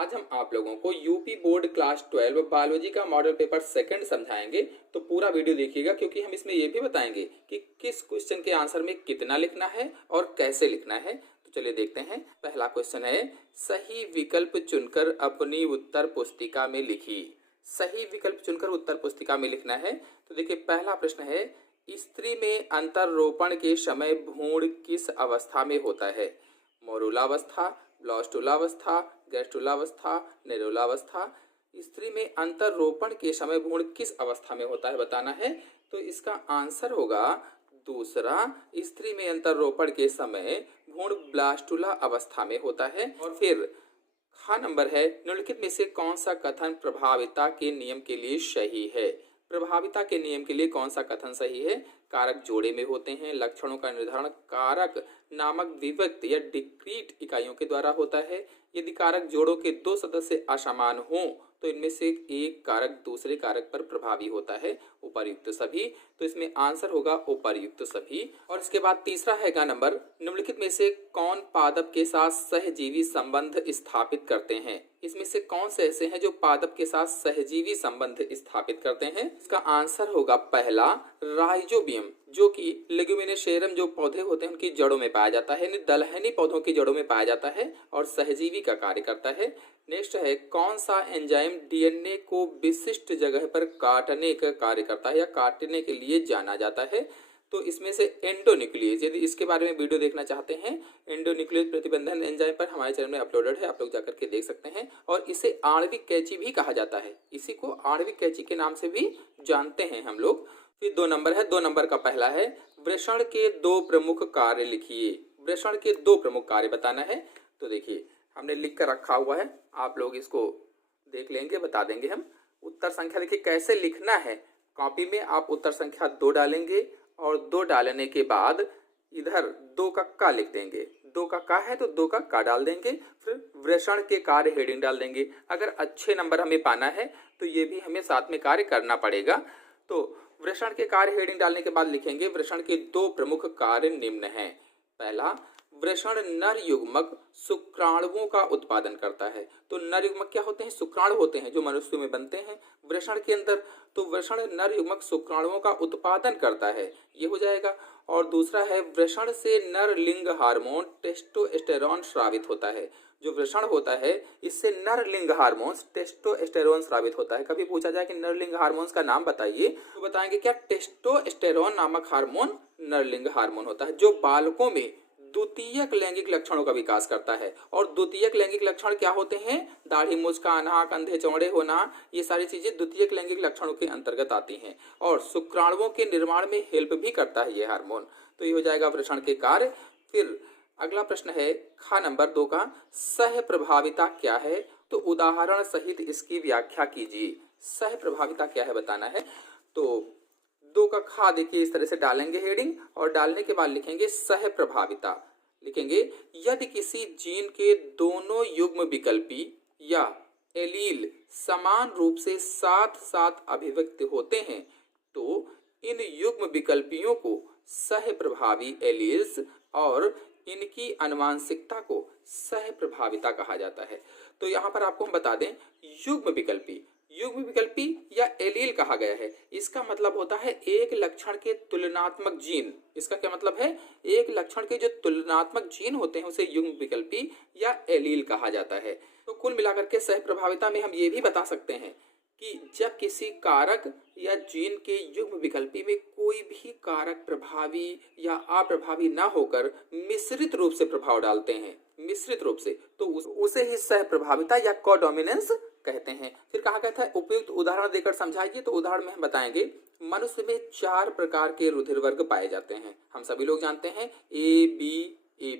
आज हम आप लोगों को यूपी बोर्ड क्लास 12 बायोलॉजी का मॉडल पेपर सेकंड समझाएंगे। तो पूरा वीडियो देखिएगा क्योंकि हम इसमें ये भी बताएंगे कि किस क्वेश्चन के आंसर में कितना लिखना है और कैसे लिखना है। तो चलिए देखते हैं। पहला क्वेश्चन है, सही विकल्प चुनकर अपनी उत्तर पुस्तिका में लिखिए। सही विकल्प चुनकर उत्तर पुस्तिका में लिखना है। तो देखिए पहला प्रश्न है, स्त्री में अंतरोपण के समय भ्रूण किस अवस्था में होता है? मोरुलावस्था, ब्लास्टुलावस्था, गैस्ट्रुलावस्था, नेरुलावस्था। स्त्री में अंतरोपण के समय भ्रूण किस अवस्था में होता है बताना है। तो इसका आंसर होगा दूसरा, स्त्री में अंतरोपण के समय भ्रूण ब्लास्टुला अवस्था में होता है। और फिर ख नंबर है, निम्नलिखित में से कौन सा कथन प्रभाविता के नियम के लिए सही है? प्रभाविता के नियम के लिए कौन सा कथन सही है? कारक जोड़े में होते हैं। लक्षणों का निर्धारण कारक नामक विभक्त या डिक्रीट इकाइयों के द्वारा होता है। यदि कारक जोड़ों के दो सदस्य असमान हों तो इनमें से एक कारक दूसरे कारक पर प्रभावी होता है। उपर्युक्त सभी। तो इसमें आंसर होगा उपर्युक्त सभी। और इसके बाद तीसरा है का नंबर, निम्नलिखित में से कौन पादप के साथ सहजीवी संबंध स्थापित करते हैं? इसमें से कौन से ऐसे हैं जो पादप के साथ सहजीवी संबंध स्थापित करते हैं? इसका आंसर होगा पहला, राइजोबियम, जो कि लेग्यूमिनेशियम जो पौधे होते हैं उनकी जड़ों में पाया जाता है, यानी दलहनी पौधों की जड़ों में पाया जाता है और सहजीवी का कार्य करता है। नेक्स्ट है, कौन सा एंजाइम डीएनए को विशिष्ट जगह पर काटने का कार्य करता है या काटने के लिए जाना जाता है? तो इसमें से एंडोन्यूक्लियस, यदि इसके बारे में वीडियो देखना चाहते हैं, एंडोन्यूक्लियस प्रतिबंधन एंजाइम पर हमारे चैनल में अपलोडेड है, आप लोग जाकर के देख सकते हैं। और इसे आणविक कैंची भी कहा जाता है, इसी को आणविक कैंची के नाम से भी जानते हैं हम लोग। फिर 2 नंबर है, 2 नंबर का पहला है, वृषण के 2 प्रमुख कार्य लिखिए। वृषण के 2 प्रमुख कार्य बताना है। तो देखिए हमने लिख कर रखा हुआ है, आप लोग इसको देख लेंगे, बता देंगे हम। उत्तर संख्या देखिए कैसे लिखना है, कॉपी में आप उत्तर संख्या 2 डालेंगे और 2 डालने के बाद इधर 2 का का लिख देंगे। 2 का का है तो 2 का का डाल देंगे, फिर वृषण के कार्य हेडिंग डाल देंगे। अगर अच्छे नंबर हमें पाना है तो ये भी हमें साथ में कार्य करना पड़ेगा। तो वृषण के कार्य हेडिंग डालने के बाद लिखेंगे, वृषण के 2 प्रमुख कार्य निम्न हैं। पहला, वृषण नर युग्मक शुक्राणुओं का उत्पादन करता है। तो नर युग्मक क्या होते हैं? शुक्राणु होते हैं जो मनुष्य में बनते हैं वृषण के अंदर। तो वृषण नर युग्मक शुक्राणुओं का उत्पादन करता है, ये हो जाएगा। और दूसरा है, वृषण से नर लिंग हार्मोन टेस्टोस्टेरोन स्रावित होता है। जो वृषण होता है इससे नर लिंग हार्मोन टेस्टोस्टेरोन स्रावित होता है। कभी पूछा जाए कि नर लिंग हार्मोन्स का नाम बताइए तो बताएंगे क्या? टेस्टोस्टेरोन नामक हार्मोन नर लिंग हार्मोन होता है, जो बालकों में द्वितीयक लैंगिक लक्षणों का विकास करता है। और द्वितीयक लैंगिक लक्षण क्या होते हैं? दाढ़ी मूंछ का आना, कंधे चौड़े होना, ये सारी चीजें द्वितीयक लैंगिक लक्षणों के अंतर्गत आती हैं। और शुक्राणुओं के निर्माण में हेल्प भी करता है ये हार्मोन। तो ये हो जाएगा वृषण के कार्य। फिर अगला प्रश्न है ख नंबर 2 का, सह प्रभाविता क्या है? तो उदाहरण सहित इसकी व्याख्या कीजिए। सह प्रभाविता क्या है बताना है। तो 2 का खा देखिए इस तरह से डालेंगे हेडिंग और डालने के बाद लिखेंगे सह प्रभाविता। लिखेंगे, यदि किसी जीन के दोनों युग्म विकल्पी या एलील समान रूप से साथ साथ अभिव्यक्त होते हैं तो इन युग्म विकल्पियों को सह प्रभावी एलील्स और इनकी आनुवंशिकता को सह प्रभाविता कहा जाता है। तो यहाँ पर आपको हम बता दें, युग्म विकल्पी या एलील कहा गया है। इसका मतलब होता है एक लक्षण के तुलनात्मक जीन। इसका क्या मतलब है? एक लक्षण के जो तुलनात्मक जीन होते हैं उसे युग्म विकल्पी या एलील कहा जाता है। तो कुल मिलाकर के सह प्रभाविता में हम ये भी बता सकते हैं कि जब किसी कारक या जीन के युग्म विकल्पी में कोई भी कारक प्रभावी या अप्रभावी ना होकर मिश्रित रूप से प्रभाव डालते हैं, मिश्रित रूप से, तो उसे ही सह प्रभाविता या कोडोमिनेंस कहते हैं। फिर कहा गया था उपयुक्त उदाहरण देकर समझाइए। तो उदाहरण में हम बताएंगे, मनुष्य में 4 प्रकार के रुधिर वर्ग पाए जाते हैं। हम सभी लोग जानते हैं ए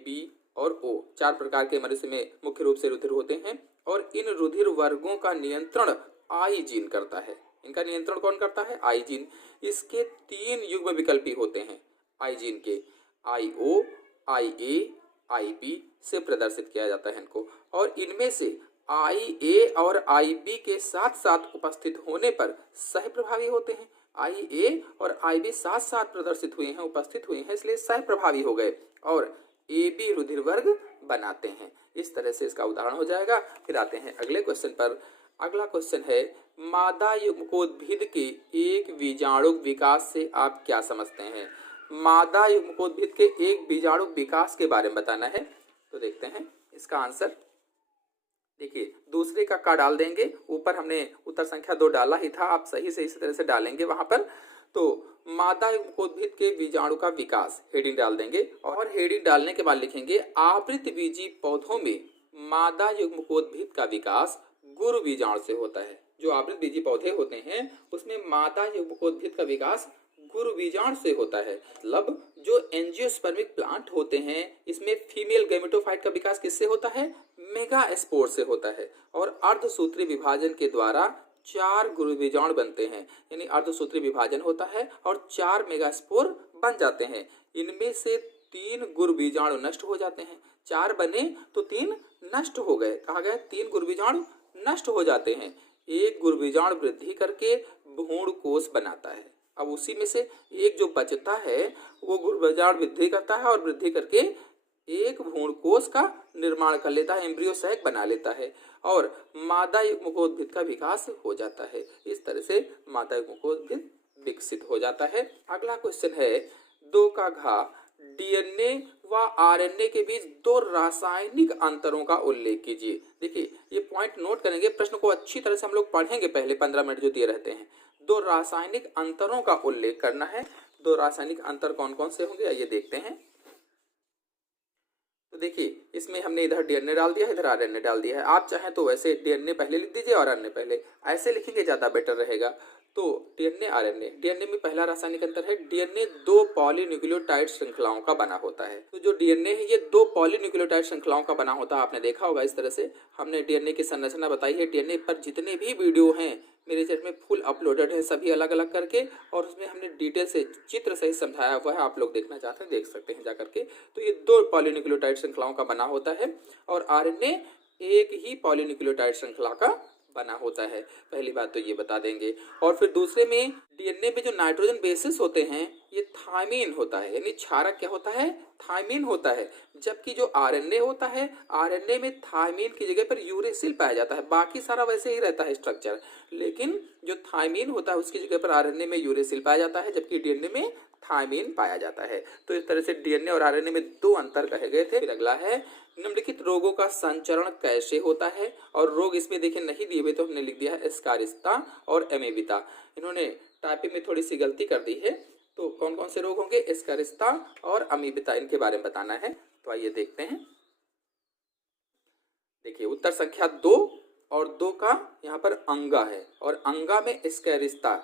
बी और ओ 4 प्रकार के मनुष्य में मुख्य रूप से रुधिर होते हैं। और इन रुधिर वर्गों का नियंत्रण आई जीन करता है। इनका नियंत्रण कौन करता है? आई जीन। इसके 3 युग्म विकल्पी होते हैं आई जीन के, IO, IA, IB से प्रदर्शित किया जाता है इनको। और इनमें से IA और IB के साथ साथ उपस्थित होने पर सह प्रभावी होते हैं। IA और IB साथ साथ प्रदर्शित हुए हैं, उपस्थित हुए हैं, इसलिए सह प्रभावी हो गए और AB रुधिर वर्ग बनाते हैं। इस तरह से इसका उदाहरण हो जाएगा। फिर आते हैं अगले क्वेश्चन पर। अगला क्वेश्चन है, मादा युग्मकोद्भिद के एक बीजाणु विकास से आप क्या समझते हैं? मादा युग्मकोद्भिद के एक बीजाणु विकास के बारे में बताना है। तो देखते हैं इसका आंसर। देखिए, दूसरे का डाल देंगे, ऊपर हमने उत्तर संख्या 2 डाला ही था, आप सही से इसी तरह से डालेंगे वहां पर। तो मादा युग्मकोद्भिद के बीजाणु का विकास हेडिंग डाल देंगे, और हेडिंग डालने के बाद लिखेंगे आवृत बीजी पौधों में मादा युग्मकोद्भिद का विकास गुरु बीजाणु से होता है। जो आवृत बीजी पौधे होते हैं उसमें मादा युग्मकोद्भिद का विकास गुरु बीजाणु से होता है। मतलब जो एंजियोस्पर्मिक प्लांट होते हैं इसमें फीमेल गैमेटोफाइट का विकास किससे होता है? मेगास्पोर से होता है। और अर्धसूत्री विभाजन के द्वारा 4 गुरु बीजाणु बनते हैं, यानी अर्धसूत्री विभाजन होता है और 4 मेगास्पोर बन जाते हैं। इनमें से 3 गुरु बीजाणु नष्ट हो जाते हैं। 4 बने तो 3 नष्ट हो गए। कहा गया 3 गुरु बीजाणु नष्ट हो जाते हैं। एक गुरु बीजाणु वृद्धि करके भ्रूण कोष बनाता है। अब उसी में से एक जो बचता है वो गुरु बीजाणु वृद्धि करता है और वृद्धि करके एक भ्रूण कोष का निर्माण कर लेता है, एम्ब्रियो सैक बना लेता है, और मादा युग्मकोद्भिद का विकास हो जाता है। इस तरह से मादा युग्मकोद्भिद विकसित हो जाता है। अगला क्वेश्चन है, 2 का घ डीएनए व आरएनए के बीच 2 रासायनिक अंतरों का उल्लेख कीजिए। देखिए, ये पॉइंट नोट करेंगे, प्रश्न को अच्छी तरह से हम लोग पढ़ेंगे पहले 15 मिनट जो दिए रहते हैं। 2 रासायनिक अंतरों का उल्लेख करना है। 2 रासायनिक अंतर कौन कौन से होंगे आइए देखते हैं। तो देखिए, इसमें हमने इधर डीएनए डाल दिया है, इधर आरएनए डाल दिया है। आप चाहें तो वैसे डीएनए पहले लिख दीजिए और आरएनए पहले, ऐसे लिखेंगे ज्यादा बेटर रहेगा। तो डीएनए आरएनए, डीएनए में पहला रासायनिक अंतर है, डीएनए 2 पॉलीन्यूक्लियोटाइड श्रृंखलाओं का बना होता है। तो जो डीएनए है ये 2 पॉलीन्यूक्लियोटाइड श्रृंखलाओं का बना होता है। आपने देखा होगा इस तरह से हमने डीएनए की संरचना बताई है। डीएनए पर जितने भी वीडियो हैं मेरे चैनल में फुल अपलोडेड है, सभी अलग अलग करके, और उसमें हमने डिटेल से चित्र सहित समझाया हुआ है। आप लोग देखना चाहते हैं देख सकते हैं जाकर के। तो ये 2 पॉलीन्यूक्लियोटाइड श्रृंखलाओं का बना होता है, और आरएनए एक ही पॉलीन्यूक्लियोटाइड श्रृंखला का बना होता है। पहली बात तो ये बता देंगे। और फिर दूसरे में डीएनए में जो नाइट्रोजन बेसिस होते हैं ये थायमीन होता है, यानी क्षारक क्या होता है? थायमीन होता है। जबकि जो आरएनए होता है, आरएनए में थायमीन की जगह पर यूरेसिल पाया जाता है। बाकी सारा वैसे ही रहता है स्ट्रक्चर, लेकिन जो थायमीन होता है उसकी जगह पर आरएनए में यूरेसिल पाया जाता है, जबकि डीएनए में थायमीन पाया जाता है। तो इस तरह से डीएनए और आरएनए में 2 अंतर कहे गए थे। फिर अगला है, निम्नलिखित रोगों का संचरण कैसे होता है? और रोग इसमें देखें नहीं दिए हुए तो हमने लिख दिया है एस्कारिस्ता और एमीबिता। इन्होंने टाइपिंग में थोड़ी सी गलती कर दी है। तो कौन कौन से रोग होंगे? एस्कारिस्ता और अमीबिता, इनके बारे में बताना है। तो आइए देखते हैं। देखिए, उत्तर संख्या 2 और 2 का यहाँ पर अंगा है, और अंगा में एस्कारिस्ता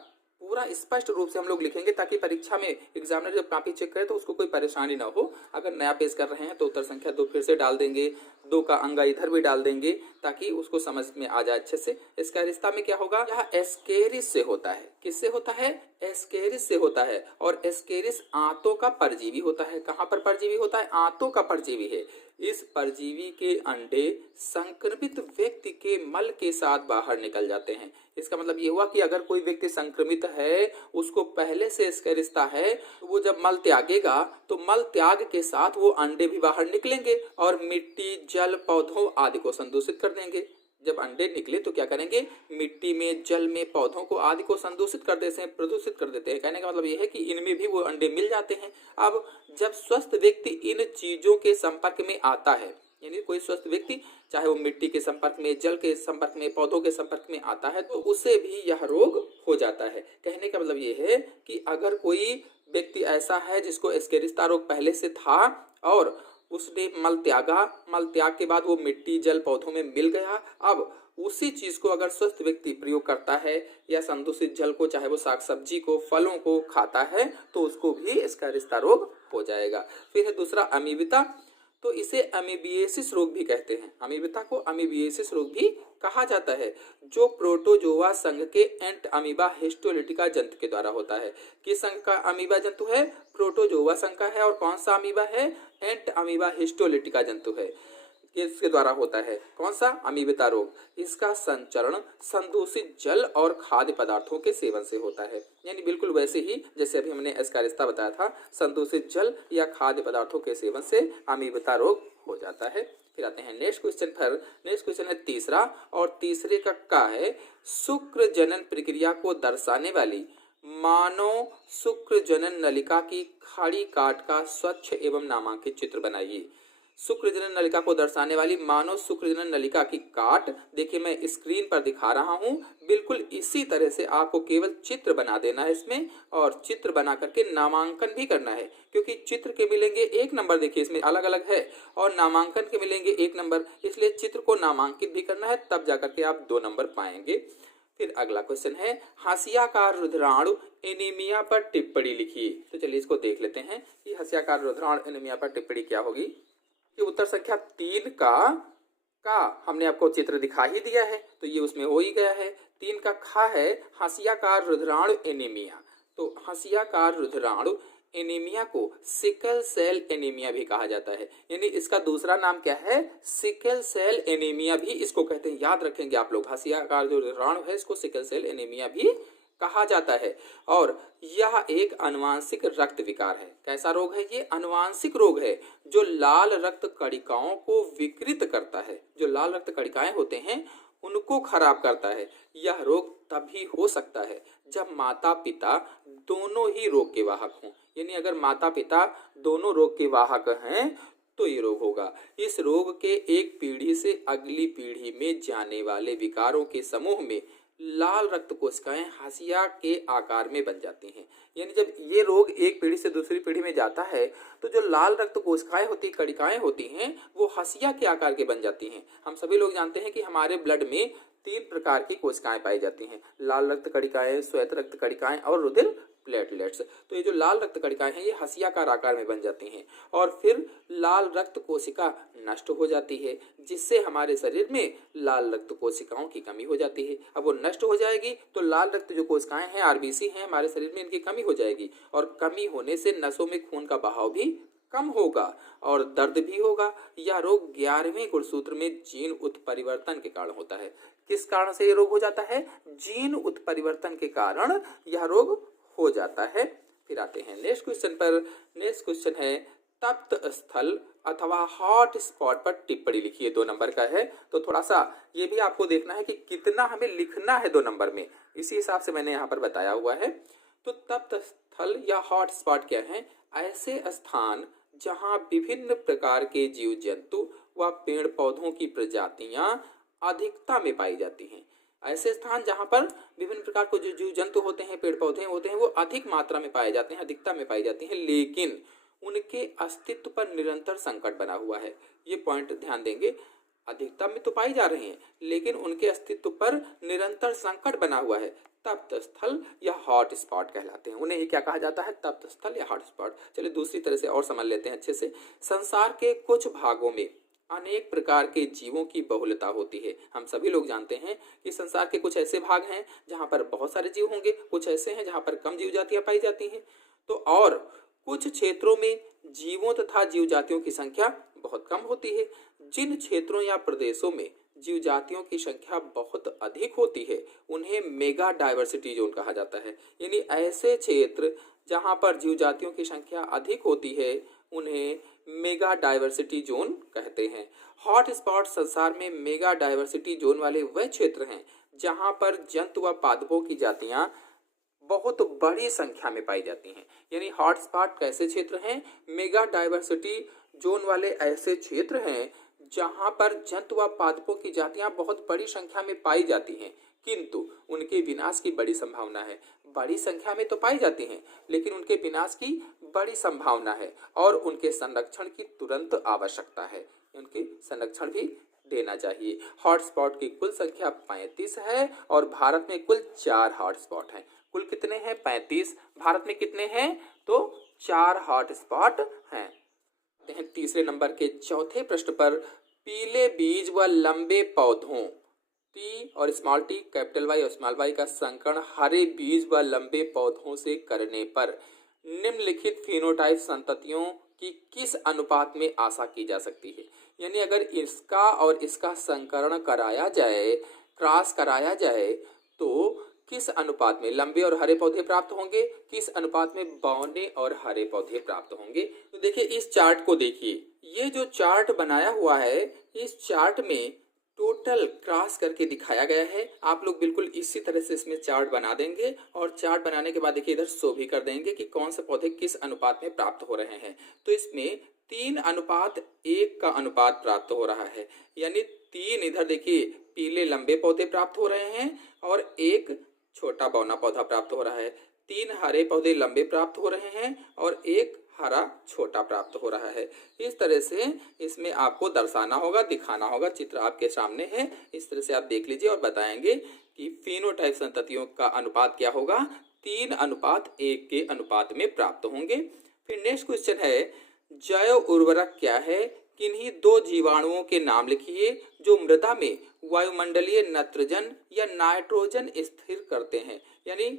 पूरा स्पष्ट रूप से हम लोग लिखेंगे ताकि परीक्षा में एग्जामिनर जब कॉपी चेक करे तो उसको कोई परेशानी ना हो। अगर नया पेश कर रहे हैं तो उत्तर संख्या 2 फिर से डाल देंगे, 2 का अंगा इधर भी डाल देंगे ताकि उसको समझ में आ जाए अच्छे से। एस्कारिस्ता में क्या होगा? यह एस्केरिस से होता है। किससे होता है? एस्केरिस से होता है। और एस्केरिस आंतों का परजीवी होता है। कहाँ पर परजीवी होता है? आंतों का परजीवी है। इस परजीवी के अंडे संक्रमित व्यक्ति के मल के साथ बाहर निकल जाते हैं। इसका मतलब ये हुआ कि अगर कोई व्यक्ति संक्रमित है, उसको पहले से एस्केरिस्ता है, तो वो जब मल त्यागेगा तो मल त्याग के साथ वो अंडे भी बाहर निकलेंगे और मिट्टी, जल, पौधों आदि को संदूषित कर देंगे। जब अंडे निकले तो क्या करेंगे? मिट्टी में, जल में, पौधों को आदि को संदूषित कर देते हैं, प्रदूषित कर देते हैं। कहने का मतलब यह है कि इनमें भी वो अंडे मिल जाते हैं। अब जब स्वस्थ व्यक्ति इन चीजों के संपर्क में आता है, यानी कोई स्वस्थ व्यक्ति चाहे वो मिट्टी के संपर्क में, जल के संपर्क में, पौधों के संपर्क में आता है, तो उसे भी यह रोग हो जाता है। कहने का मतलब ये है कि अगर कोई व्यक्ति ऐसा है जिसको एस्केरिस्ता रोग पहले से था और उसने मल त्यागा, मल त्याग के बाद वो मिट्टी, जल, पौधों में मिल गया, अब उसी चीज को अगर स्वस्थ व्यक्ति प्रयोग करता है या संदूषित जल को, चाहे वो साग सब्जी को, फलों को खाता है, तो उसको भी एस्केरिस्ता रोग हो जाएगा। फिर है दूसरा अमीबिता। तो इसे अमीबिएसिस रोग भी कहते हैं। अमीबिता को अमीबिएसिस रोग भी कहा जाता है, जो प्रोटोजोआ संघ के एंट अमीबा हिस्टोलिटिका जंतु के द्वारा होता है। किस संघ का अमीबा जंतु है? प्रोटोजोआ संघ का है। और कौन सा अमीबा है? एंट अमीबा हिस्टोलिटिका जंतु है। इसके द्वारा होता है कौन सा? अमीबिता रोग। इसका संचरण संदूषित जल और खाद्य पदार्थों के सेवन से होता है। यानी बिल्कुल वैसे ही जैसे अभी हमने एस्कारिस्ता बताया था, संदूषित जल या खाद्य पदार्थों के सेवन से अमीबिता रोग हो जाता है। फिर आते हैं नेक्स्ट क्वेश्चन पर। नेक्स्ट क्वेश्चन है तीसरा, और तीसरे का है शुक्र जनन प्रक्रिया को दर्शाने वाली मानव शुक्र जनन नलिका की खाड़ी काट का स्वच्छ एवं नामांकित चित्र बनाइए। शुक्र जनन नलिका को दर्शाने वाली मानव शुक्र जनन नलिका की काट, देखिए मैं स्क्रीन पर दिखा रहा हूँ, बिल्कुल इसी तरह से आपको केवल चित्र बना देना है इसमें, और चित्र बना करके नामांकन भी करना है, क्योंकि चित्र के मिलेंगे 1 नंबर, देखिए इसमें अलग अलग है, और नामांकन के मिलेंगे 1 नंबर, इसलिए चित्र को नामांकित भी करना है, तब जाकर के आप 2 नंबर पाएंगे। फिर अगला क्वेश्चन है हाशियाकार रुधिराणु एनीमिया पर टिप्पणी लिखिए। तो चलिए इसको देख लेते हैं कि हाशियाकार रुधिराणु एनीमिया पर टिप्पणी क्या होगी। कि उत्तर संख्या 3 का हमने आपको चित्र दिखा ही दिया है, तो ये उसमें हो ही गया है। 3 का खा है हाशियाकार रुधिराणु एनीमिया। तो हाशियाकार रुधिराणु एनीमिया को सिकल सेल एनीमिया भी कहा जाता है, यानी इसका दूसरा नाम क्या है, सिकल सेल एनीमिया भी इसको कहते हैं। याद रखेंगे आप लोग, हाशियाकार जो रुधिराणु है इसको सिकल सेल एनीमिया भी कहा जाता है। और यह एक अनुवांशिक रक्त विकार है। कैसा रोग है ये? अनुवांशिक रोग है जो लाल रक्त कणिकाओं को विकृत करता है। जो लाल रक्त कणिकाएं होते हैं उनको खराब करता है। यह रोग तभी हो सकता है जब माता पिता दोनों ही रोग के वाहक हों, यानी अगर माता पिता दोनों रोग के वाहक हैं तो ये रोग होगा। इस रोग के एक पीढ़ी से अगली पीढ़ी में जाने वाले विकारों के समूह में लाल रक्त कोशिकाएं हाशिया के आकार में बन जाती हैं। यानी जब ये रोग एक पीढ़ी से दूसरी पीढ़ी में जाता है तो जो लाल रक्त कोशिकाएं होती, कणिकाएं होती हैं, वो हाशिया के आकार के बन जाती हैं। हम सभी लोग जानते हैं कि हमारे ब्लड में 3 प्रकार की कोशिकाएं पाई जाती हैं, लाल रक्त कणिकाएं, श्वेत रक्त कणिकाएं और रुधिर प्लेटलेट्स। तो ये जो लाल रक्त कणिकाएं हैं ये हाशियाकार आकार में बन जाती हैं, और फिर लाल रक्त कोशिका नष्ट हो जाती है, जिससे हमारे शरीर में लाल रक्त कोशिकाओं की कमी हो जाती है। अब वो नष्ट हो जाएगी तो लाल रक्त जो कोशिकाएं हैं, आरबीसी हैं हमारे शरीर में, इनकी कमी हो जाएगी, और कमी होने से नसों में खून का बहाव भी कम होगा और दर्द भी होगा। यह रोग 11वें गुणसूत्र में जीन उत्परिवर्तन के कारण होता है। किस कारण से ये रोग हो जाता है? जीन उत्परिवर्तन के कारण यह रोग हो जाता है। फिर आते हैं नेक्स्ट क्वेश्चन पर। नेक्स्ट क्वेश्चन है तप्त स्थल अथवा हॉट स्पॉट पर टिप्पणी लिखिए। 2 नंबर का है, तो थोड़ा सा ये भी आपको देखना है कि कितना हमें लिखना है 2 नंबर में, इसी हिसाब से मैंने यहाँ पर बताया हुआ है। तो तप्त स्थल या हॉट स्पॉट क्या है? ऐसे स्थान जहाँ विभिन्न प्रकार के जीव जंतु व पेड़ पौधों की प्रजातियां अधिकता में पाई जाती हैं। ऐसे स्थान जहाँ पर विभिन्न प्रकार के जो जीव जंतु होते हैं, पेड़ पौधे होते हैं, वो अधिक मात्रा में पाए जाते हैं, अधिकता में पाई जाती हैं, लेकिन उनके अस्तित्व पर निरंतर संकट बना हुआ है। ये पॉइंट ध्यान देंगे, अधिकता में तो पाई जा रही हैं लेकिन उनके अस्तित्व पर निरंतर संकट बना हुआ है। तप्त स्थल या हॉट स्पॉट कहलाते हैं। उन्हें क्या कहा जाता है? तप्त स्थल या हॉट स्पॉट। चलिए दूसरी तरह से और समझ लेते हैं अच्छे से। संसार के कुछ भागों में अनेक प्रकार के जीवों की बहुलता होती है। हम सभी लोग जानते हैं कि संसार के कुछ ऐसे भाग हैं जहाँ पर बहुत सारे जीव होंगे, कुछ ऐसे हैं जहाँ पर कम जीव जातियाँ पाई जाती हैं। तो और कुछ क्षेत्रों में जीवों तथा जीव जातियों की संख्या बहुत कम होती है। जिन क्षेत्रों या प्रदेशों में जीव जातियों की संख्या बहुत अधिक होती है उन्हें मेगा डाइवर्सिटी जोन कहा जाता है। यानी ऐसे क्षेत्र जहाँ पर जीव जातियों की संख्या अधिक होती है उन्हें मेगा डाइवर्सिटी जोन कहते हैं। हॉट स्पॉट संसार में मेगा डाइवर्सिटी जोन वाले वह क्षेत्र हैं जहाँ पर जंतु व पादपों की जातियाँ बहुत बड़ी संख्या में पाई जाती हैं। यानी हॉट स्पॉट कैसे क्षेत्र हैं? मेगा डाइवर्सिटी जोन वाले ऐसे क्षेत्र हैं जहाँ पर जंतु व पादपों की जातियाँ बहुत बड़ी संख्या में पाई जाती हैं, किंतु उनके विनाश की बड़ी संभावना है। बड़ी संख्या में तो पाई जाती हैं लेकिन उनके विनाश की बड़ी संभावना है और उनके संरक्षण की तुरंत आवश्यकता है। उनके संरक्षण भी देना चाहिए। हॉटस्पॉट की कुल संख्या 35 है और भारत में कुल 4 हॉटस्पॉट हैं। कुल कितने हैं? 35। भारत में कितने हैं? तो 4 हॉटस्पॉट हैं। तीसरे नंबर के चौथे प्रश्न पर पीले बीज व लंबे पौधों टी और स्मॉल टी, कैपिटल वाई और स्मॉल वाई का संकरण हरे बीज व लंबे पौधों से करने पर निम्नलिखित फिनोटाइप संततियों की किस अनुपात में आशा की जा सकती है? यानी अगर इसका और इसका संकरण कराया जाए, क्रॉस कराया जाए, तो किस अनुपात में लंबे और हरे पौधे प्राप्त होंगे, किस अनुपात में बौने और हरे पौधे प्राप्त होंगे। तो देखिए इस चार्ट को देखिए, ये जो चार्ट बनाया हुआ है, इस चार्ट में टोटल क्रॉस करके दिखाया गया है। आप लोग बिल्कुल इसी तरह से इसमें चार्ट बना देंगे और चार्ट बनाने के बाद देखिए इधर शो भी कर देंगे कि कौन से पौधे किस अनुपात में प्राप्त हो रहे हैं। तो इसमें 3:1 का अनुपात प्राप्त हो रहा है, यानी 3 इधर देखिए पीले लंबे पौधे प्राप्त हो रहे हैं और 1 छोटा बौना पौधा प्राप्त हो रहा है। 3 हरे पौधे लंबे प्राप्त हो रहे हैं और 1 हरा छोटा प्राप्त हो रहा है। इस तरह से इसमें आपको दर्शाना होगा, दिखाना होगा। चित्र आपके सामने है, इस तरह से आप देख लीजिए और बताएंगे कि फेनोटाइप संततियों का अनुपात क्या होगा। 3:1 के अनुपात में प्राप्त होंगे। फिर नेक्स्ट क्वेश्चन है, जैव उर्वरक क्या है, किन्हीं 2 जीवाणुओं के नाम लिखिए जो मृदा में वायुमंडलीय नाइट्रोजन या नाइट्रोजन स्थिर करते हैं। यानी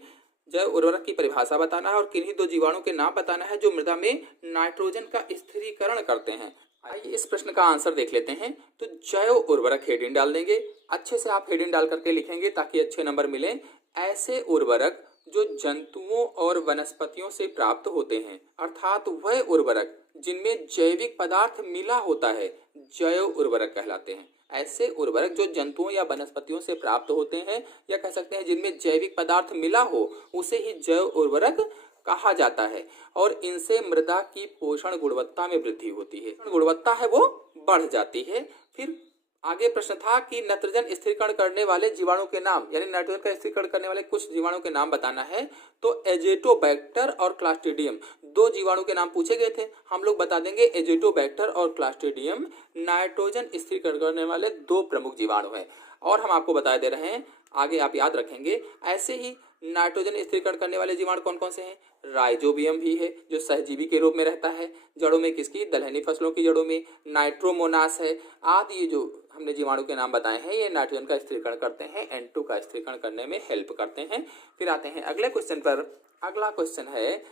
जैव उर्वरक की परिभाषा बताना है और किन्हीं 2 जीवाणु के नाम बताना है जो मृदा में नाइट्रोजन का स्थिरीकरण करते हैं। आइए इस प्रश्न का आंसर देख लेते हैं। तो जैव उर्वरक हेडिंग डाल देंगे, अच्छे से आप हेडिंग डाल करके लिखेंगे ताकि अच्छे नंबर मिले। ऐसे उर्वरक जो जंतुओं और वनस्पतियों से प्राप्त होते हैं, अर्थात वह उर्वरक जिनमें जैविक पदार्थ मिला होता है, जैव उर्वरक कहलाते हैं। ऐसे उर्वरक जो जंतुओं या वनस्पतियों से प्राप्त होते हैं, या कह सकते हैं जिनमें जैविक पदार्थ मिला हो, उसे ही जैव उर्वरक कहा जाता है। और इनसे मृदा की पोषण गुणवत्ता में वृद्धि होती है, गुणवत्ता है वो बढ़ जाती है। फिर आगे प्रश्न था कि नाइट्रोजन स्थिरीकरण करने वाले जीवाणु के नाम, यानी नाइट्रोजन का स्थिरीकरण करने वाले कुछ जीवाणु के नाम बताना है। तो एजेटोबैक्टर और क्लास्ट्रीडियम 2 जीवाणु के नाम पूछे गए थे, हम लोग बता देंगे एजेटोबैक्टर और क्लास्ट्रीडियम नाइट्रोजन स्थिरीकरण करने वाले 2 प्रमुख जीवाणु हैं। और हम आपको बता दे रहे हैं, आगे आप याद रखेंगे। ऐसे ही नाइट्रोजन स्थिरीकरण करने वाले जीवाणु कौन कौन से हैं। राइजोबियम भी है जो सहजीवी के रूप में रहता है, जड़ों में किसकी, दलहनी फसलों की जड़ों में। नाइट्रोमोनास है। आदि ये जो हमने जीवाणु के नाम बताए हैं, ये नाइट्रोजन का स्थिरीकरण करते हैं, N2 का स्थिरीकरण करने में हेल्प करते हैं। फिर आते हैं अगले क्वेश्चन पर। अगला क्वेश्चन है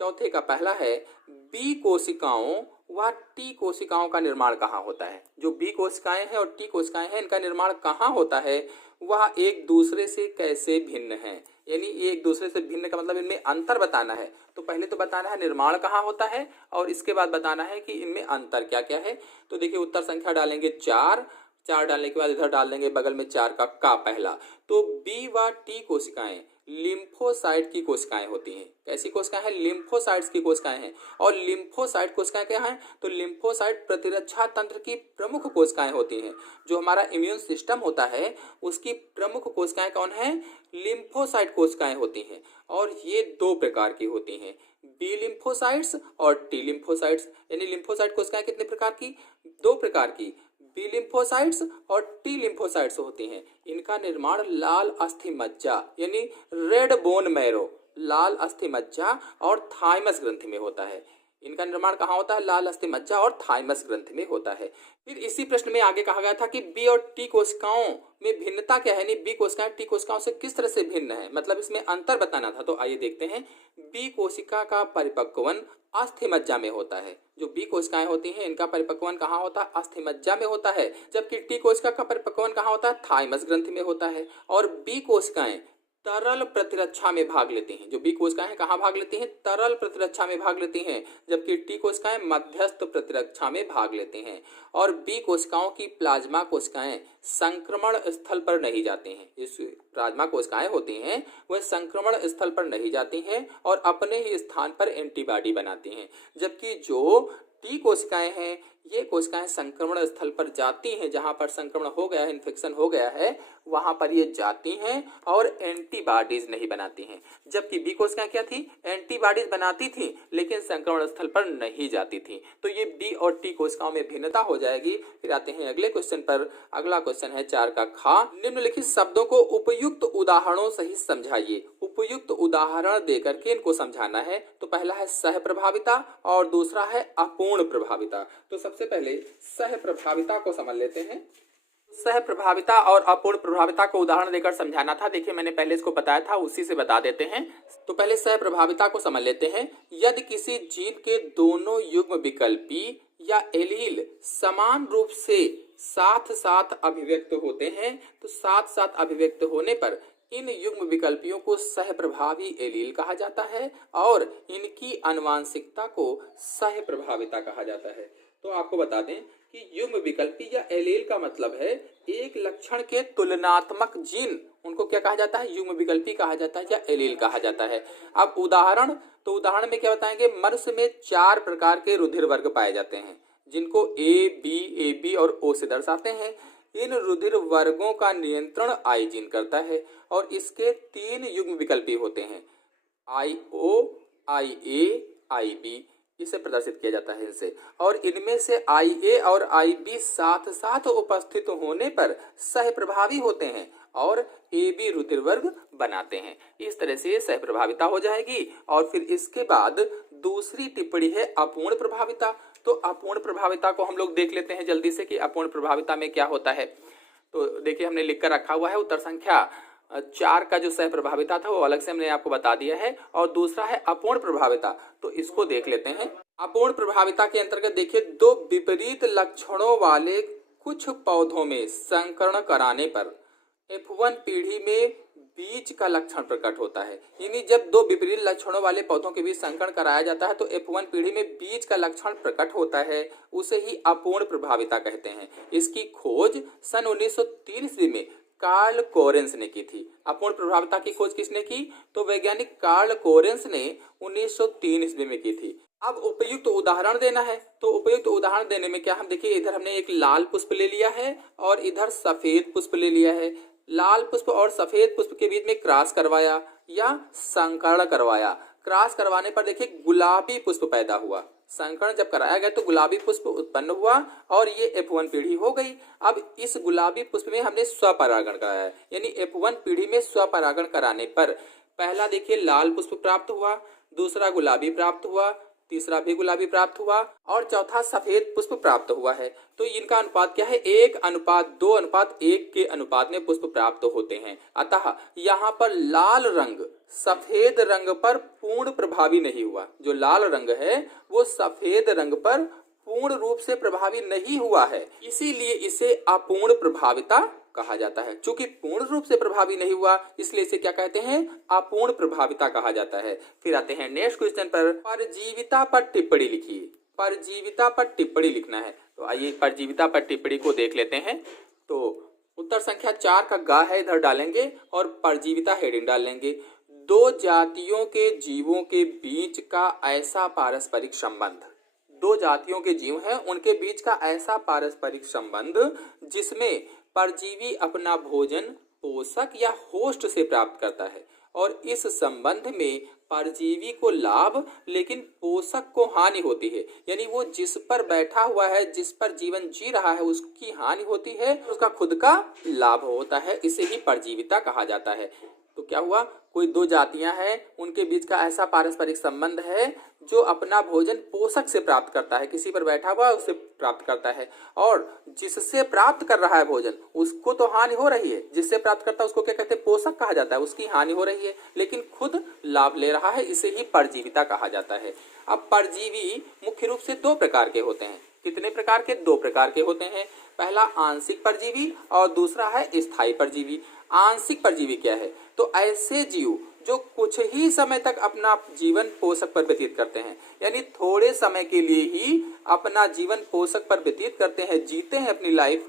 चौथे का पहला है, बी कोशिकाओं व टी कोशिकाओं का निर्माण कहाँ होता है। जो बी कोशिकाएं हैं और टी कोशिकाएं हैं, इनका निर्माण कहाँ होता है, वह एक दूसरे से कैसे भिन्न है। यानी ये एक दूसरे से भिन्न का मतलब इनमें अंतर बताना है। तो पहले तो बताना है निर्माण कहाँ होता है और इसके बाद बताना है कि इनमें अंतर क्या क्या है। तो देखिए उत्तर संख्या डालेंगे 4 डालने के बाद इधर डाल देंगे बगल में 4 का पहला। तो बी व टी कोशिकाएं लिम्फोसाइट की कोशिकाएं होती हैं। कैसी कोशिकाएं हैं, लिम्फोसाइट्स की कोशिकाएं हैं। और लिम्फोसाइट कोशिकाएं क्या हैं, तो लिम्फोसाइट प्रतिरक्षा तंत्र की प्रमुख कोशिकाएं होती हैं। जो हमारा इम्यून सिस्टम होता है उसकी प्रमुख कोशिकाएं कौन है, लिम्फोसाइट कोशिकाएं होती हैं। और ये 2 प्रकार की होती हैं, बी लिम्फोसाइट्स और टी लिम्फोसाइट्स। यानी लिम्फोसाइट कोशिकाएं कितने प्रकार की, 2 प्रकार की, बी लिम्फोसाइट्स और टी लिम्फोसाइट्स होती हैं। इनका निर्माण लाल अस्थि मज्जा यानी रेड बोन मैरो, लाल अस्थि मज्जा और थाइमस ग्रंथि में होता है। इनका निर्माण कहाँ होता है, लाल अस्थि मज्जा और थाइमस ग्रंथि में होता है। फिर इसी प्रश्न में आगे कहा गया था कि बी और टी कोशिकाओं में भिन्नता क्या है, यानी बी कोशिकाएं टी कोशिकाओं से किस तरह से भिन्न है, मतलब इसमें अंतर बताना था। तो आइए देखते हैं। बी कोशिका का परिपक्वन अस्थि मज्जा में होता है। जो बी कोशिकाएं होती हैं इनका परिपक्वन कहाँ होता है, अस्थि मज्जा में होता है। जबकि टी कोशिका का परिपक्वन कहाँ होता है, थाइमस ग्रंथि में होता है। और बी कोशिकाएं तरल प्रतिरक्षा में भाग लेती हैं। जो बी कोशिकाएं कहाँ भाग लेती हैं, तरल प्रतिरक्षा में भाग लेती हैं। जबकि टी कोशिकाएं मध्यस्थ प्रतिरक्षा में भाग लेती हैं। और बी कोशिकाओं की प्लाज्मा कोशिकाएं संक्रमण स्थल पर नहीं जाती हैं। इस प्लाज्मा कोशिकाएं होती हैं वह संक्रमण स्थल पर नहीं जाती हैं और अपने ही स्थान पर एंटीबॉडी बनाती हैं। जबकि जो टी कोशिकाएं हैं ये कोशिकाएं संक्रमण स्थल पर जाती हैं, जहां पर संक्रमण हो गया है, इन्फेक्शन हो गया है, वहां पर ये जाती हैं और एंटीबॉडीज नहीं बनाती हैं। जबकि बी कोशिकाएं क्या थी, एंटीबॉडीज बनाती थी लेकिन संक्रमण स्थल पर नहीं जाती थी। तो ये बी और टी कोशिकाओं में भिन्नता हो जाएगी। फिर आते हैं अगले क्वेश्चन पर। अगला क्वेश्चन है 4 का खा, निम्नलिखित शब्दों को उपयुक्त उदाहरणों सहित समझाइए। उपयुक्त उदाहरण देकर के इनको समझाना है। तो पहला है सह प्रभाविता और दूसरा है अपूर्ण प्रभाविता। तो सबसे पहले सह प्रभाविता को समझ लेते हैं। सह प्रभाविता और अपूर्ण प्रभाविता को उदाहरण देकर समझाना था। देखिए मैंने पहले इसको बताया था, उसी से बता देते हैं। तो पहले सह प्रभाविता को समझ लेते हैं। यदि किसी जीन के दोनों युग्म विकल्पी या एलील समान रूप से साथ साथ अभिव्यक्त होते हैं, तो साथ साथ अभिव्यक्त होने पर इन युग्म विकल्पियों को सहप्रभावी एलील कहा जाता है और इनकी आनुवांशिकता को सहप्रभाविता कहा जाता है। तो आपको बता दें कि युग्म विकल्पी या एलील का मतलब है एक लक्षण के तुलनात्मक जीन, उनको क्या कहा जाता है, युग्म विकल्पी कहा जाता है या एलील कहा जाता है। अब उदाहरण में क्या बताएंगे, मनुष्य में 4 प्रकार के रुधिर वर्ग पाए जाते हैं जिनको ए बी और ओ से दर्शाते हैं। इन रुधिर वर्गों का नियंत्रण आई जीन करता है और इसके 3 युग्म विकल्पी होते हैं, IO, IA, IB, इसे प्रदर्शित किया जाता है इनसे। और इनमें से IA और IB साथ साथ उपस्थित होने पर सहप्रभावी होते हैं और AB रुधिर वर्ग बनाते हैं। इस तरह से सहप्रभाविता हो जाएगी। और फिर इसके बाद दूसरी टिप्पणी है अपूर्ण प्रभाविता। तो अपूर्ण प्रभाविता को हम लोग देख लेते हैं जल्दी से कि अपूर्ण प्रभाविता में क्या होता है। तो देखिए हमने लिख कर रखा हुआ है, उत्तर संख्या 4 का जो सहप्रभाविता था वो अलग से हमने आपको बता दिया है। और दूसरा है अपूर्ण प्रभाविता, तो इसको देख लेते हैं। अपूर्ण प्रभाविता के अंतर्गत देखिए 2 विपरीत लक्षणों वाले कुछ पौधों में संकरण कराने पर F1 पीढ़ी में बीज का लक्षण प्रकट होता है। यानी जब 2 विपरीत लक्षणों वाले पौधों के बीच संकरण कराया जाता है तो F1 पीढ़ी में बीज का लक्षण प्रकट होता है, उसे ही अपूर्ण प्रभाविता कहते हैं। इसकी खोज सन 1903 ईस्वी में कार्ल कोरेंस ने की थी। अपूर्ण प्रभाविता की खोज किसने की, तो वैज्ञानिक कार्ल कोरेंस ने 1903 ईस्वी में की थी। अब उपयुक्त उदाहरण देना है, तो उपयुक्त उदाहरण देने में क्या, हम देखिए इधर हमने एक लाल पुष्प ले लिया है और इधर सफेद पुष्प ले लिया है। लाल पुष्प और सफेद पुष्प के बीच में क्रॉस करवाया या संकरण करवाया। क्रॉस करवाने पर देखिए गुलाबी पुष्प पैदा हुआ। संकरण जब कराया गया तो गुलाबी पुष्प उत्पन्न हुआ और ये F1 पीढ़ी हो गई। अब इस गुलाबी पुष्प में हमने स्वपरागण कराया है, यानी F1 पीढ़ी में स्वपरागण कराने पर पहला देखिए लाल पुष्प प्राप्त हुआ, दूसरा गुलाबी प्राप्त हुआ, तीसरा भी गुलाबी प्राप्त हुआ और चौथा सफेद पुष्प प्राप्त हुआ है। तो इनका अनुपात क्या है, 1:2:1 के अनुपात में पुष्प प्राप्त होते हैं। अतः यहाँ पर लाल रंग सफेद रंग पर पूर्ण प्रभावी नहीं हुआ। जो लाल रंग है वो सफेद रंग पर पूर्ण रूप से प्रभावी नहीं हुआ है, इसीलिए इसे अपूर्ण प्रभाविता कहा जाता है। चूंकि पूर्ण रूप से प्रभावी नहीं हुआ इसलिए इसे क्या कहते हैं, अपूर्ण प्रभाविता कहा जाता है। फिर आते हैं नेक्स्ट क्वेश्चन पर। परजीविता पर टिप्पणी लिखिए। परजीविता पर टिप्पणी लिखना है, तो आइए परजीविता पर टिप्पणी को देख लेते हैं। तो उत्तर संख्या 4 का गा है इधर डालेंगे और परजीविता हेडिंग डाल लेंगे। 2 जातियों के जीवों के बीच का ऐसा पारस्परिक संबंध, 2 जातियों के जीव हैं उनके बीच का ऐसा पारस्परिक संबंध जिसमें परजीवी अपना भोजन पोषक या होस्ट से प्राप्त करता है और इस संबंध में परजीवी को लाभ लेकिन पोषक को हानि होती है। यानी वो जिस पर बैठा हुआ है, जिस पर जीवन जी रहा है उसकी हानि होती है, उसका खुद का लाभ होता है, इसे ही परजीविता कहा जाता है। तो क्या हुआ, कोई 2 जातियां हैं उनके बीच का ऐसा पारस्परिक संबंध है जो अपना भोजन पोषक से प्राप्त करता है, किसी पर बैठा हुआ उससे प्राप्त करता है और जिससे प्राप्त कर रहा है भोजन उसको तो हानि हो रही है, जिससे प्राप्त करता है उसको क्या कहते हैं, पोषक कहा जाता है, उसकी हानि हो रही है लेकिन खुद लाभ ले रहा है, इसे ही परजीविता कहा जाता है। अब परजीवी मुख्य रूप से 2 प्रकार के होते हैं। कितने प्रकार के, 2 प्रकार के होते हैं। पहला आंशिक परजीवी और दूसरा है स्थायी परजीवी। आंशिक परजीवी क्या है, तो ऐसे जीव जो कुछ ही समय तक अपना जीवन पोषक पर व्यतीत करते हैं, यानी थोड़े समय के लिए ही अपना जीवन पोषक पर व्यतीत करते हैं, जीते हैं अपनी लाइफ,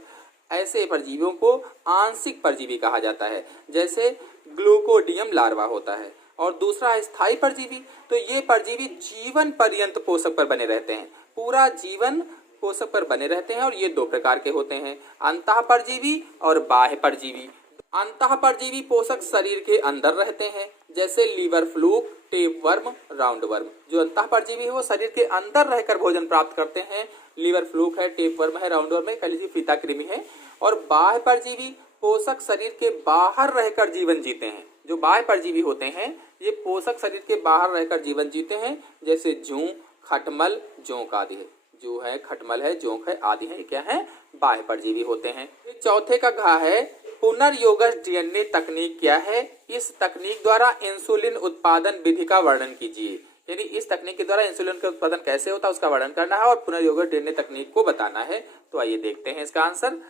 ऐसे परजीवियों को आंशिक परजीवी कहा जाता है। जैसे ग्लूकोडियम लार्वा होता है। और दूसरा है स्थायी परजीवी, तो ये परजीवी जीवन पर्यंत पोषक पर बने रहते हैं, पूरा जीवन पोषक पर बने रहते हैं और ये 2 प्रकार के होते हैं, अंतः परजीवी और बाह्य परजीवी। अंतः परजीवी पोषक शरीर के अंदर रहते हैं, जैसे लीवर फ्लूक, टेपवर्म, राउंडवर्म। जो अंतः परजीवी है वो शरीर के अंदर रहकर भोजन प्राप्त करते हैं, लीवर फ्लूक है, टेपवर्म है, राउंडवर्म है, कह लीजिए फीता कृमि है। और बाह्य परजीवी पोषक शरीर के बाहर रहकर जीवन जीते हैं। जो बाह्य परजीवी होते हैं ये पोषक शरीर के बाहर रहकर जीवन जीते हैं, जैसे जूं, खटमल, जोंक आदि है। जो है खटमल है, जोंक है आदि है, क्या है, बाह्य परजीवी होते हैं। चौथे का घा है पुनर्योगज डीएनए तकनीक क्या है। इस तकनीक द्वारा इंसुलिन उत्पादन विधि का वर्णन कीजिए। यानी इस तकनीक के द्वारा इंसुलिन का उत्पादन कैसे होता है उसका वर्णन करना है और पुनर्योगश डीएनए तकनीक को बताना है। तो आइए देखते हैं इसका आंसर।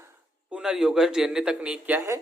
पुनर्योगश डीएनए तकनीक क्या है?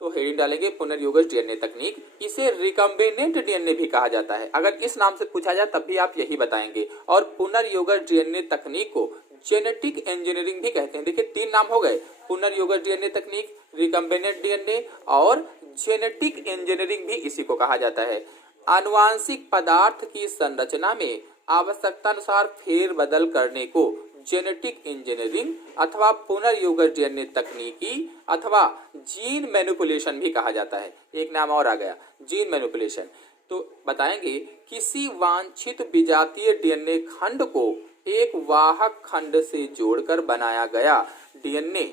तो हेडिंग डालेंगे पुनर्योगश डीएनए तकनीक। इसे रिकम्बिनेंट डीएनए भी कहा जाता है। अगर इस नाम से पूछा जाए तब भी आप यही बताएंगे। और पुनर्योगश डीएनए तकनीक को जेनेटिक इंजीनियरिंग भी कहते हैं। देखिए 3 नाम हो गए, पुनर्योगश डीएनए तकनीक, रिकम्बिनेंट डीएनए और जेनेटिक इंजीनियरिंग भी इसी को कहा जाता है। आनुवांशिक पदार्थ की संरचना में आवश्यकतानुसार फेरबदल करने को जेनेटिक इंजीनियरिंग अथवा पुनर्योगश डीएनए तकनीकी अथवा जीन मैनिपुलेशन भी कहा जाता है। एक नाम और आ गया, जीन मैनिपुलेशन। तो बताएंगे किसी वांछित विजातीय डीएनए खंड को एक वाहक खंड से जोड़कर बनाया गया डीएनए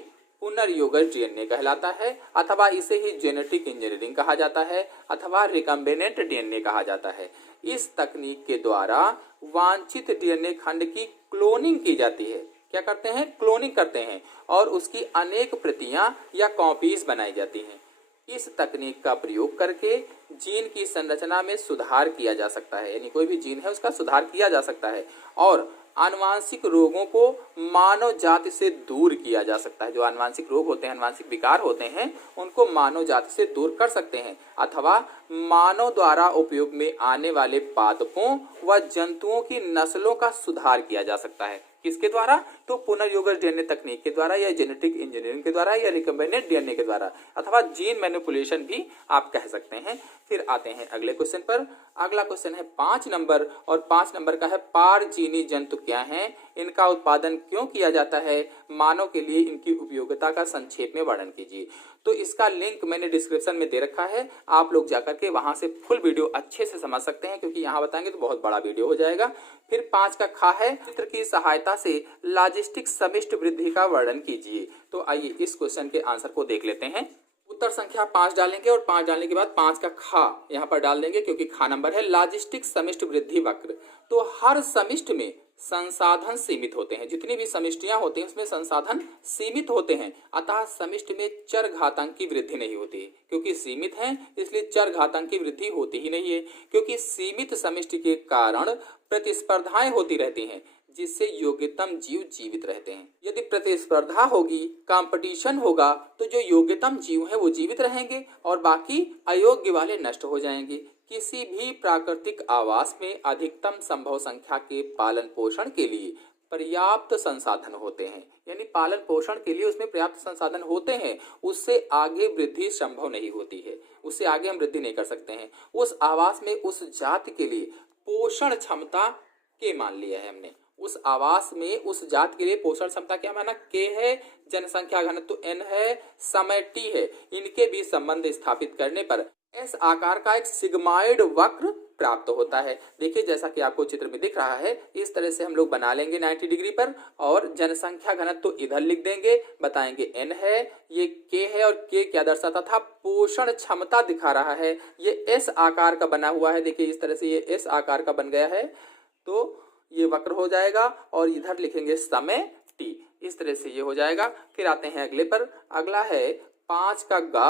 पुनर्योगश डीएनए कहलाता है, अथवा इसे ही जेनेटिक इंजीनियरिंग कहा जाता है अथवा रिकम्बिनेंट डीएनए कहा जाता है। इस तकनीक के द्वारा वांछित डीएनए खंड की क्लोनिंग की जाती है। क्या करते हैं? क्लोनिंग करते हैं और उसकी अनेक प्रतियां या कॉपीज बनाई जाती हैं। इस तकनीक का प्रयोग करके जीन की संरचना में सुधार किया जा सकता है, यानी कोई भी जीन है उसका सुधार किया जा सकता है और आनुवांशिक रोगों को मानव जाति से दूर किया जा सकता है। जो आनुवांशिक रोग होते हैं, आनुवांशिक विकार होते हैं, उनको मानव जाति से दूर कर सकते हैं अथवा मानव द्वारा उपयोग में आने वाले पादपों व जंतुओं की नस्लों का सुधार किया जा सकता है। किसके द्वारा? तो पुनर्योगश डीएनए तकनीक के द्वारा या जेनेटिक इंजीनियरिंग के द्वारा या रिकम्बिनेंट डीएनए के द्वारा अथवा जीन मैनिपुलेशन भी आप कह सकते हैं। फिर आते हैं अगले क्वेश्चन पर। अगला क्वेश्चन है 5 नंबर और 5 नंबर का है पारजीनी जंतु क्या हैं, इनका उत्पादन क्यों किया जाता है, मानव के लिए इनकी उपयोगिता का संक्षेप में वर्णन कीजिए। तो इसका लिंक मैंने डिस्क्रिप्शन में दे रखा है, आप लोग जाकर के वहां से फुल वीडियो अच्छे से समझ सकते हैं, क्योंकि यहाँ बताएंगे तो बहुत बड़ा वीडियो हो जाएगा। फिर 5 का खा है, चित्र की सहायता से लॉजिस्टिक समिष्ट वृद्धि का वर्णन कीजिए। तो आइए इस क्वेश्चन के आंसर को देख लेते हैं। उत्तर संख्या 5 डालेंगे और 5 डालने के बाद 5 का खा यहाँ पर डाल देंगे, क्योंकि खा नंबर है। लॉजिस्टिक समिष्ट वृद्धि वक्र। तो हर समिष्ट में संसाधन सीमित होते हैं, जितनी भी समिष्टियां होती हैं उसमें संसाधन सीमित होते हैं, अतः समिष्ट में चर घातांक की वृद्धि नहीं होती है। क्योंकि सीमित है इसलिए चर घातांक की वृद्धि होती ही नहीं है, क्योंकि सीमित समिष्टि के कारण प्रतिस्पर्धाएं होती रहती हैं, जिससे योग्यतम जीव जीवित रहते हैं। यदि प्रतिस्पर्धा होगी, कंपटीशन होगा, तो जो योग्यतम जीव है वो जीवित रहेंगे और बाकी अयोग्य वाले नष्ट हो जाएंगे। किसी भी प्राकृतिक आवास में अधिकतम संभव संख्या के पालन पोषण के लिए पर्याप्त संसाधन होते हैं, यानी पालन पोषण के लिए उसमें पर्याप्त संसाधन होते हैं, उससे आगे वृद्धि संभव नहीं होती है, उससे आगे हम वृद्धि नहीं कर सकते हैं। उस आवास में उस जाति के लिए पोषण क्षमता के मान लिया है हमने, उस आवास में उस जात के लिए पोषण क्षमता क्या माना? के है, जनसंख्या घनत्व n है, समय t है। इनके बीच संबंध स्थापित करने पर एस आकार का एक सिग्माइड वक्र प्राप्त होता है। देखिए जैसा कि आपको चित्र में दिख रहा है, इस तरह से हम लोग बना लेंगे 90 डिग्री पर और जनसंख्या घनत्व तो इधर लिख देंगे, बताएंगे n है, ये k है और k क्या दर्शाता था? पोषण क्षमता दिखा रहा है। ये एस आकार का बना हुआ है, देखिए इस तरह से ये एस आकार का बन गया है, तो ये वक्र हो जाएगा और इधर लिखेंगे समय t, इस तरह से ये हो जाएगा। फिर आते हैं अगले पर। अगला है 5 का गा।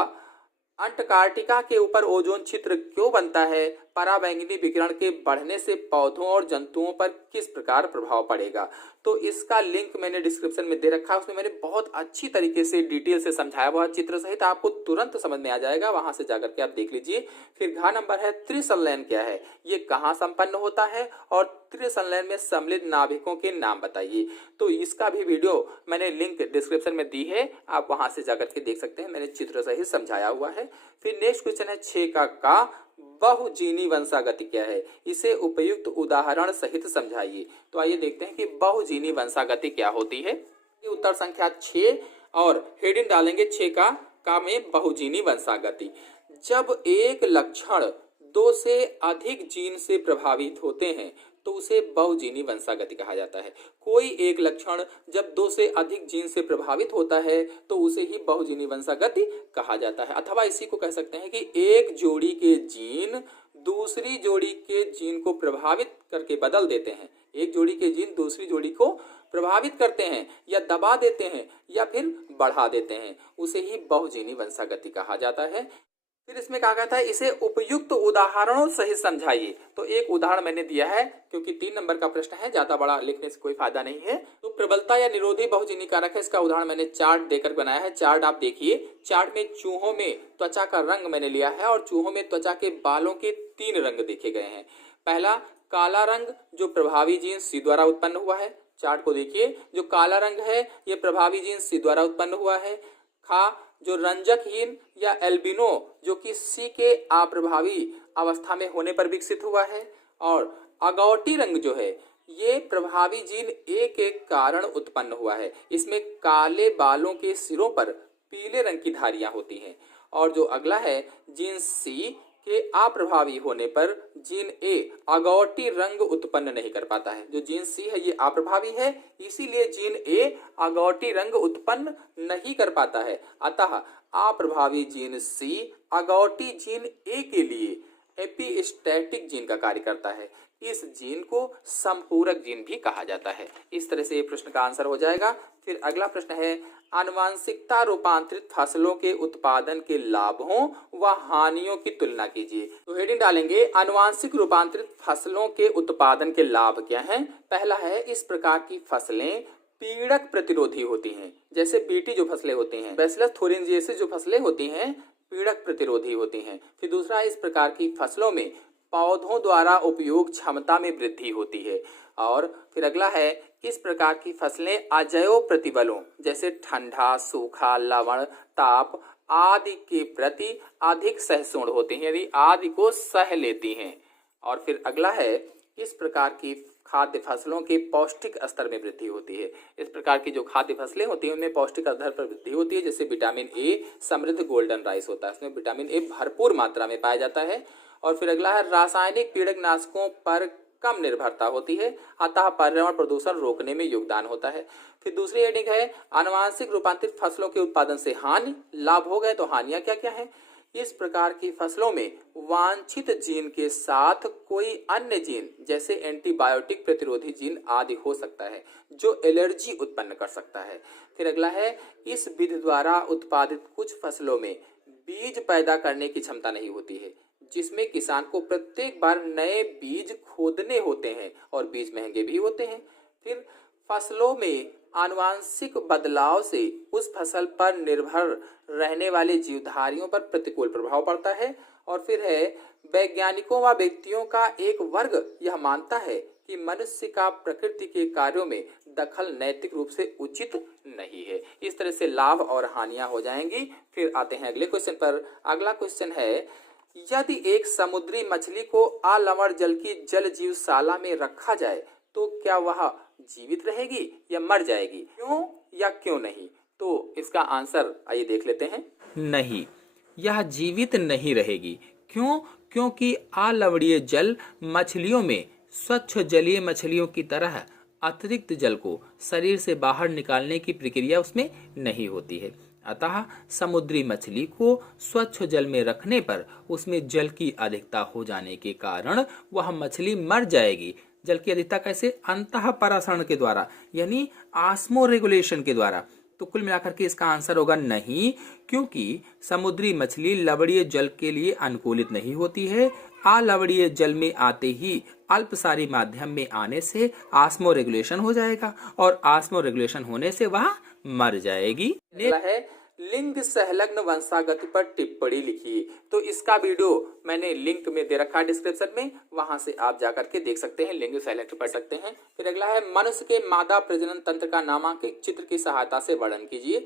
अंटार्कटिका के ऊपर ओजोन छिद्र क्यों बनता है? पराबैंगनी विकिरण के बढ़ने से पौधों और जंतुओं पर किस प्रकार प्रभाव पड़ेगा? तो इसका लिंक मैंने डिस्क्रिप्शन में दे रखा है, उसमें मैंने बहुत अच्छी तरीके से डिटेल से समझाया हुआ चित्र सहित, आपको तुरंत समझ में आ जाएगा, वहां से जाकर के आप देख लीजिए। फिर घ नंबर है त्रिसंलयन क्या है, ये कहाँ संपन्न होता है और त्रिसंलयन में सम्मिलित नाभिकों के नाम बताइए। तो इसका भी वीडियो मैंने लिंक डिस्क्रिप्शन में दी है, आप वहां से जाकर के देख सकते हैं, मैंने चित्र सहित समझाया हुआ है। फिर नेक्स्ट क्वेश्चन है 6 का बहुजीनी वंशागति क्या है, इसे उपयुक्त उदाहरण सहित समझाइए। तो आइए देखते हैं कि बहुजीनी वंशागति क्या होती है। उत्तर संख्या 6 और हेडिंग डालेंगे 6 का में बहुजीनी वंशागति। जब एक लक्षण 2 से अधिक जीन से प्रभावित होते हैं तो उसे बहुजीनी वंशागति कहा जाता है। कोई एक लक्षण जब 2 से अधिक जीन से प्रभावित होता है तो उसे ही बहुजीनी वंशागति कहा जाता है। अथवा इसी को कह सकते हैं कि एक जोड़ी के जीन दूसरी जोड़ी के जीन को प्रभावित करके बदल देते हैं। एक जोड़ी के जीन दूसरी जोड़ी को प्रभावित करते हैं या दबा देते हैं या फिर बढ़ा देते हैं, उसे ही बहुजीनी वंशागति कहा जाता है। फिर इसमें कहा गया था इसे उपयुक्त उदाहरणों सहित समझाइए। तो एक उदाहरण मैंने दिया है, क्योंकि 3 नंबर का प्रश्न है, ज्यादा बड़ा लिखने से कोई फायदा नहीं है। तो प्रबलता या निरोधी बहुजीवी कारक है, इसका उदाहरण मैंने चार्ट देकर बनाया है। चार्ट आप देखिए, चार्ट में चूहों में त्वचा का रंग मैंने लिया है और चूहों में त्वचा के बालों के 3 रंग देखे गए हैं। पहला काला रंग जो प्रभावी जीन सी द्वारा उत्पन्न हुआ है। चार्ट को देखिए, जो काला रंग है ये प्रभावी जीन सी द्वारा उत्पन्न हुआ है। खा जो रंजकहीन या एल्बिनो जो कि सी के अप्रभावी अवस्था में होने पर विकसित हुआ है। और अगौटी रंग जो है ये प्रभावी जीन ए के कारण उत्पन्न हुआ है। इसमें काले बालों के सिरों पर पीले रंग की धारियां होती हैं। और जो अगला है जीन सी के अप्रभावी होने पर जीन ए अगौटी रंग उत्पन्न नहीं कर पाता है। जो जीन सी है ये अप्रभावी है, इसीलिए जीन ए अगौटी रंग उत्पन्न नहीं कर पाता है। अतः अप्रभावी जीन सी अगौटी जीन ए के लिए एपिस्टैटिक जीन का कार्य करता है। इस जीन को संपूरक जीन भी कहा जाता है। इस तरह से ये प्रश्न का आंसर हो जाएगा। फिर अगला प्रश्न है आनुवांशिकता रूपांतरित फसलों के उत्पादन के लाभों व हानियों की तुलना कीजिए। तो हेडिंग डालेंगे आनुवांशिक रूपांतरित फसलों के उत्पादन के लाभ क्या हैं। पहला है इस प्रकार की फसलें पीड़क प्रतिरोधी होती हैं। जैसे बीटी जो फसलें होती हैं, बैसिलस थोरिनजिएसिस जो फसलें होती हैं पीड़क प्रतिरोधी होती हैं। फिर दूसरा है इस प्रकार की फसलों में पौधों द्वारा उपयोग क्षमता में वृद्धि होती है। और फिर अगला है इस प्रकार की फसलें अजैव प्रतिबलों जैसे ठंडा, सूखा, लवण, ताप आदि के प्रति अधिक सहिष्णु होती हैं, यानी आदि को सह लेती हैं। और फिर अगला है इस प्रकार की खाद्य फसलों के पौष्टिक स्तर में वृद्धि होती है। इस प्रकार की जो खाद्य फसलें होती हैं उनमें पौष्टिक स्तर पर वृद्धि होती है। जैसे विटामिन ए समृद्ध गोल्डन राइस होता है, इसमें विटामिन ए भरपूर मात्रा में पाया जाता है। और फिर अगला है रासायनिक पीड़कनाशकों पर कम निर्भरता होती है, अतः पर्यावरण प्रदूषण रोकने में योगदान होता है। फिर दूसरी हेडिंग है आनुवांशिक रूपांतरित फसलों के उत्पादन से हानि। लाभ हो गए तो हानियां क्या क्या है। इस प्रकार की फसलों में वांछित जीन के साथ कोई अन्य जीन जैसे एंटीबायोटिक प्रतिरोधी जीन आदि हो सकता है जो एलर्जी उत्पन्न कर सकता है। फिर अगला है इस विधि द्वारा उत्पादित कुछ फसलों में बीज पैदा करने की क्षमता नहीं होती है, जिसमें किसान को प्रत्येक बार नए बीज खोदने होते हैं और बीज महंगे भी होते हैं। फिर फसलों में आनुवांशिक बदलाव से उस फसल पर निर्भर रहने वाले जीवधारियों पर प्रतिकूल प्रभाव पड़ता है। और फिर है वैज्ञानिकों व व्यक्तियों का एक वर्ग यह मानता है कि मनुष्य का प्रकृति के कार्यों में दखल नैतिक रूप से उचित नहीं है। इस तरह से लाभ और हानियां हो जाएंगी। फिर आते हैं अगले क्वेश्चन पर। अगला क्वेश्चन है यदि एक समुद्री मछली को अलवण जल की जल जीवशाला में रखा जाए तो क्या वह जीवित रहेगी या मर जाएगी, क्यों या क्यों नहीं। तो इसका आंसर आइए देख लेते हैं। नहीं, यह जीवित नहीं रहेगी। क्यों? क्योंकि अलवणीय जल मछलियों में स्वच्छ जलीय मछलियों की तरह अतिरिक्त जल को शरीर से बाहर निकालने की प्रक्रिया उसमें नहीं होती है। अतः समुद्री मछली को स्वच्छ जल में रखने पर उसमें जल की अधिकता हो जाने के कारण वह मछली मर जाएगी। जल की अधिकता कैसे? अंतःपरासरण के द्वारा, यानी ऑस्मो रेगुलेशन के द्वारा। तो कुल मिलाकर के इसका आंसर होगा नहीं, क्योंकि समुद्री मछली लवणीय जल के लिए अनुकूलित नहीं होती है। अलवणीय जल में आते ही अल्पसारी माध्यम में आने से ऑस्मो रेगुलेशन हो जाएगा और ऑस्मो रेगुलेशन होने से वह मर जाएगी। है लिंग संलग्न वंशागति पर टिप्पणी लिखिए। तो इसका वीडियो मैंने लिंक में दे रखा है डिस्क्रिप्शन में, वहां से आप जाकर के देख सकते हैं, लिंग सेलेक्ट कर सकते हैं। फिर अगला है मनुष्य के मादा प्रजनन तंत्र का नामांकित चित्र की सहायता से वर्णन कीजिए।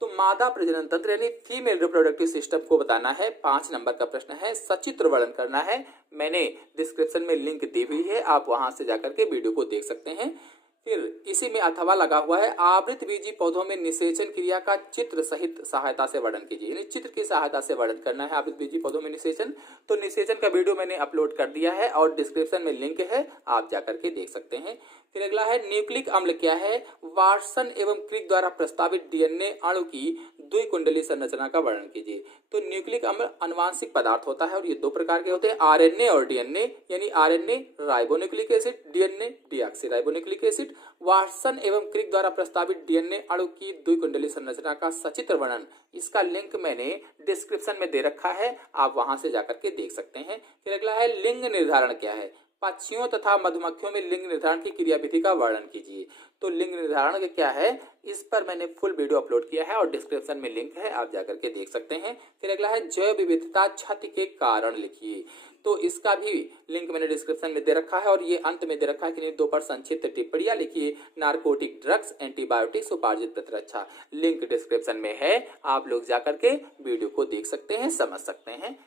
तो मादा प्रजनन तंत्र यानी फीमेल रिप्रोडक्टिव सिस्टम को बताना है। 5 नंबर का प्रश्न है, सचित्र वर्णन करना है। मैंने डिस्क्रिप्शन में लिंक दी हुई है, आप वहां से जाकर के वीडियो को देख सकते हैं। फिर इसी में अथवा लगा हुआ है आवृत बीजी पौधों में निषेचन क्रिया का चित्र सहित सहायता से वर्णन कीजिए। यानी चित्र की सहायता से वर्णन करना है आवृत बीजी पौधों में निषेचन। तो निषेचन का वीडियो मैंने अपलोड कर दिया है और डिस्क्रिप्शन में लिंक है, आप जाकर के देख सकते हैं। फिर अगला है न्यूक्लिक अम्ल क्या है। वाटसन एवं क्रिक द्वारा प्रस्तावित डीएनए अणु की द्विकुंडली संरचना का वर्णन कीजिए। तो न्यूक्लिक अम्ल आनुवांशिक पदार्थ होता है और ये 2 प्रकार के होते हैं, आरएनए और डीएनए। यानी RNA ribonucleic acid, DNA deoxy ribonucleic acid. Acid. Watson एवं क्रिक द्वारा प्रस्तावित डीएनए अणु की द्विकुंडली संरचना का सचित्र वर्णन, इसका लिंक मैंने डिस्क्रिप्शन में दे रखा है, आप वहां से जाकर के देख सकते हैं। फिर अगला है लिंग निर्धारण क्या है। पक्षियों तथा मधुमक्खियों में लिंग निर्धारण की क्रियाविधि का वर्णन कीजिए। तो लिंग निर्धारण क्या है, इस पर मैंने फुल वीडियो अपलोड किया है और डिस्क्रिप्शन में लिंक है, आप जाकर के देख सकते हैं। फिर अगला है जैव विविधता क्षति के कारण लिखिए। तो इसका भी लिंक मैंने डिस्क्रिप्शन में दे रखा है और ये अंत में दे रखा है कि नहीं 2 पर संक्षिप्त टिप्पणियां लिखिए। नारकोटिक ड्रग्स, एंटीबायोटिक्स, उपार्जित प्रतिरक्षा, लिंक डिस्क्रिप्शन में है, आप लोग जाकर के वीडियो को देख सकते हैं, समझ सकते हैं।